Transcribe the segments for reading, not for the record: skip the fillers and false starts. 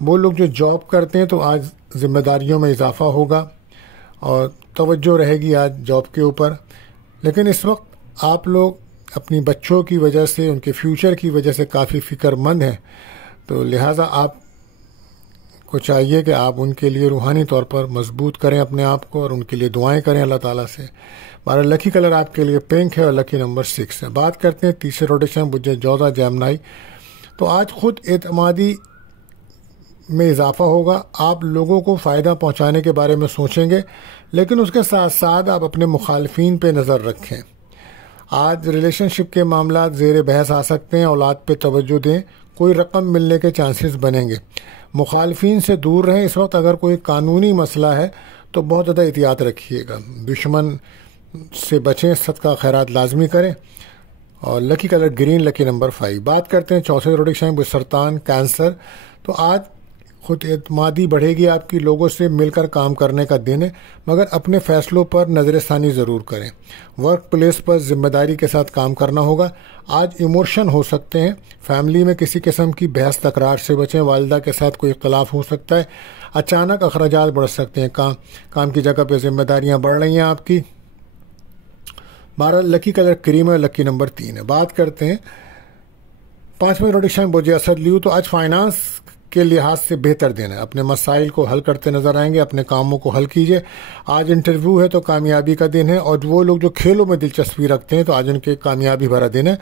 وہ لوگ جو جاب کرتے ہیں تو آج ذمہ داریوں میں اضافہ ہوگا اور توجہ رہے گی آج جاب کے اوپر. لیکن اس وقت آپ لوگ اپنی بچوں کی وجہ سے، ان کے فیوچر کی وجہ سے کافی فکر مند ہیں، تو لہٰذا آپ کو چاہیے کہ آپ ان کے لیے روحانی طور پر مضبوط کریں اپنے آپ کو اور ان کے لیے دعائیں کریں اللہ تعالیٰ سے. لکی کلر آپ کے لیے پنک ہے اور لکی نمبر 6 ہے. بات کرتے ہیں تیسرے روٹیشن بجے جوزا جیمنائی. تو آج خود اعتمادی میں اضافہ ہوگا. آپ لوگوں کو فائدہ پہنچانے کے بارے میں سوچیں گے، لیکن اس کے ساتھ ساتھ آپ اپنے مخالفین پہ نظر رکھیں. آج ریلیشن شپ کے معاملات زیر بحث آ سکتے ہیں. اولاد پہ توجہ دیں، کوئی رقم ملنے کے چانسز بنیں گے. مخالفین سے دور رہیں. اس وقت اگر کوئی قانونی مسئلہ ہے تو بہت زیادہ احتیاط رکھیے گا. دشمن سے بچیں، صدقہ خیرات لازمی کریں. اور لکی کلر گرین، لکی نمبر 5. بات کرتے ہیں چوتھے روٹیشن سرطان کینسر. تو آج خود اعتمادی بڑھے گی آپ کی. لوگوں سے مل کر کام کرنے کا دن ہے، مگر اپنے فیصلوں پر نظر ثانی ضرور کریں. ورک پلیس پر ذمہ داری کے ساتھ کام کرنا ہوگا. آج ایموشن ہو سکتے ہیں. فیملی میں کسی قسم کی بحث تکرار سے بچیں. والدہ کے ساتھ کوئی اختلاف ہو سکتا ہے. اچانک اخراجات بڑھ سکتے ہیں. کام کی جگہ پہ ذمہ داریاں بڑھ رہی ہیں آپ کی. 12 لکی کلر کریم ہے، لکی نمبر 3 ہے. بات کرتے ہیں 5ویں روٹیشن بوجھے اسد لیو. تو آج فائنانس کے لحاظ سے بہتر دن ہے. اپنے مسائل کو حل کرتے نظر آئیں گے. اپنے کاموں کو حل کیجیے. آج انٹرویو ہے تو کامیابی کا دن ہے. اور وہ لوگ جو کھیلوں میں دلچسپی رکھتے ہیں تو آج ان کے کامیابی بھرا دن ہے.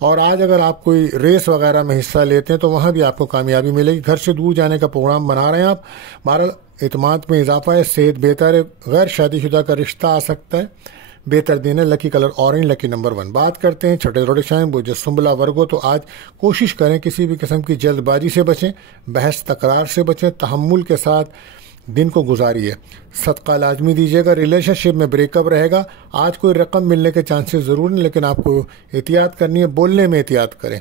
اور آج اگر آپ کوئی ریس وغیرہ میں حصہ لیتے ہیں تو وہاں بھی آپ کو کامیابی ملے گی. گھر سے دور جانے کا پروگرام بنا رہے ہیں آپ. بہرحال اعتماد میں اضافہ ہے. صحت بہتر ہے. غیر شادی شدہ کا رشتہ آ سکتا ہے. بہتر دن ہے. لکی کلر اورنج، لکی نمبر 1. بات کرتے ہیں چھٹے روٹیشن بوجھے سنبلا ورگو. تو آج کوشش کریں کسی بھی قسم کی جلد بازی سے بچیں، بحث تکرار سے بچیں. تحمل کے ساتھ دن کو گزاریے. صدقہ لازمی دیجیے گا. ریلیشن شپ میں بریک اپ رہے گا. آج کوئی رقم ملنے کے چانسز ضرور نہیں، لیکن آپ کو احتیاط کرنی ہے. بولنے میں احتیاط کریں.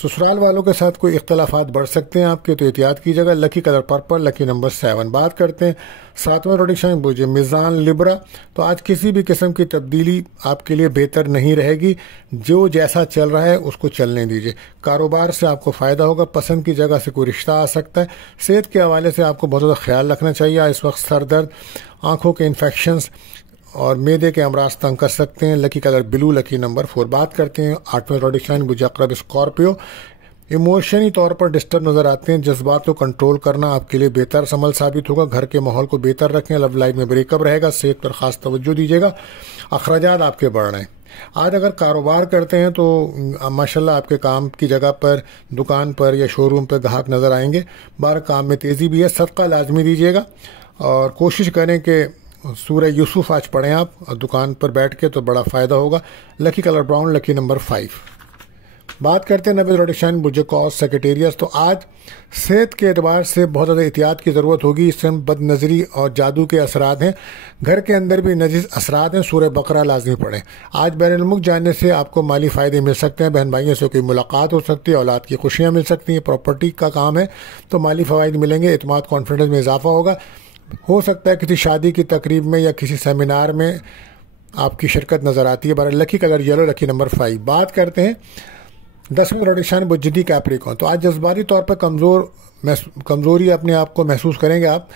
سسرال والوں کے ساتھ کوئی اختلافات بڑھ سکتے ہیں آپ کے، تو احتیاط کیجیے گا. لکی کلر پرپل، لکی نمبر 7. بات کرتے ہیں 7واں روٹیشن بوجھے میزان لبرا. تو آج کسی بھی قسم کی تبدیلی آپ کے لیے بہتر نہیں رہے گی. جو جیسا چل رہا ہے اس کو چلنے دیجیے. کاروبار سے آپ کو فائدہ ہوگا. پسند کی جگہ سے کوئی رشتہ آ سکتا ہے. صحت کے حوالے سے آپ کو بہت زیادہ خیال رکھنا چاہیے. اس وقت سر درد، آنکھوں کے انفیکشنز اور معدے کے امراض تنگ کر سکتے ہیں. لکی کلر بلو، لکی نمبر 4. بات کرتے ہیں 8ویں روٹیشن بوجھے عقرب اسکارپیو. ایموشنی طور پر ڈسٹرب نظر آتے ہیں. جذبات کو کنٹرول کرنا آپ کے لیے بہتر عمل ثابت ہوگا. گھر کے ماحول کو بہتر رکھیں. لو لائف میں بریک اپ رہے گا. صحت پر خاص توجہ دیجیے گا. اخراجات آپ کے بڑھ رہے ہیں. آج اگر کاروبار کرتے ہیں تو ماشاءاللہ آپ کے کام کی جگہ پر، دکان پر یا شو روم پہ گاہک نظر آئیں گے. کام میں تیزی بھی ہے. صدقہ لازمی دیجیے گا اور کوشش کریں کہ سورہ یوسف آج پڑھیں آپ اور دکان پر بیٹھ کے، تو بڑا فائدہ ہوگا. لکی کلر براؤن، لکی نمبر 5. بات کرتے ہیں 90 روٹیشن بوجھے کاز سیکریٹریس. تو آج صحت کے اعتبار سے بہت زیادہ احتیاط کی ضرورت ہوگی. اس میں بد نظری اور جادو کے اثرات ہیں. گھر کے اندر بھی نجس اثرات ہیں. سورہ بقرہ لازمی پڑھیں. آج بین الملک جانے سے آپ کو مالی فائدے مل سکتے ہیں. بہن بھائیوں سے کوئی ملاقات ہو سکتی ہے. اولاد کی خوشیاں مل سکتی ہیں. پراپرٹی کا کام ہے تو مالی فوائد ملیں گے. اعتماد کانفیڈنس میں اضافہ ہوگا. ہو سکتا ہے کسی شادی کی تقریب میں یا کسی سیمینار میں آپ کی شرکت نظر آتی ہے. لکی کلر یلو، لکی نمبر 5. بات کرتے ہیں 10ویں روٹیشن بجدی کیپریکون. تو آج جذباتی طور پر کمزوری اپنے آپ کو محسوس کریں گے آپ.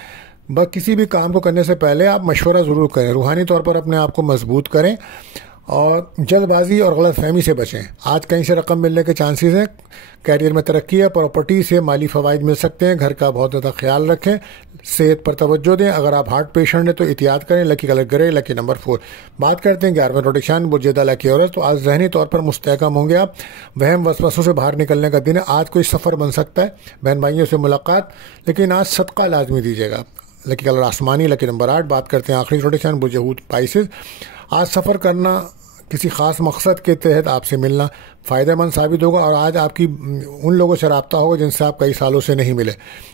بس کسی بھی کام کو کرنے سے پہلے آپ مشورہ ضرور کریں. روحانی طور پر اپنے آپ کو مضبوط کریں اور جلد بازی اور غلط فہمی سے بچیں. آج کہیں سے رقم ملنے کے چانسز ہیں. کیریئر میں ترقی ہے. پراپرٹی سے مالی فوائد مل سکتے ہیں. گھر کا بہت زیادہ خیال رکھیں. صحت پر توجہ دیں. اگر آپ ہارٹ پیشنٹ ہیں تو احتیاط کریں. لکی کلر گرے، لکی نمبر 4. بات کرتے ہیں 11ویں روٹیشن بجیدہ لکی عورت. تو آج ذہنی طور پر مستحکم ہوں گے آپ. وہم وسوسوں سے باہر نکلنے کا دن ہے. آج کوئی سفر بن سکتا ہے. بہن بھائیوں سے ملاقات. لیکن آج صدقہ لازمی دیجیے گا. لکی کلر آسمانی، لکی نمبر 8. بات کرتے ہیں آخری روٹیشن بجہود پائسز. آج سفر کرنا کسی خاص مقصد کے تحت آپ سے ملنا فائدہ مند ثابت ہوگا. اور آج آپ کی ان لوگوں سے رابطہ ہوگا جن سے آپ کئی سالوں سے نہیں ملے.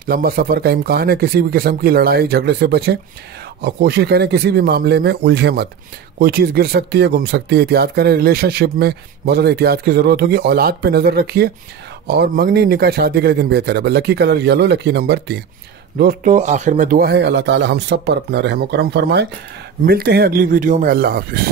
لمبا سفر کا امکان ہے. کسی بھی قسم کی لڑائی جھگڑے سے بچیں اور کوشش کریں کسی بھی معاملے میں الجھے مت. کوئی چیز گر سکتی ہے، گم سکتی ہے. احتیاط کریں. ریلیشن شپ میں بہت زیادہ احتیاط کی ضرورت ہوگی. اولاد پہ نظر رکھیے اور منگنی نکاح شادی کے لیے دن بہتر ہے. لکی کلر یلو، لکی نمبر 3. دوستو آخر میں دعا ہے اللہ تعالی ہم سب پر اپنا رحم و کرم فرمائے. ملتے ہیں اگلی ویڈیو میں. اللہ حافظ.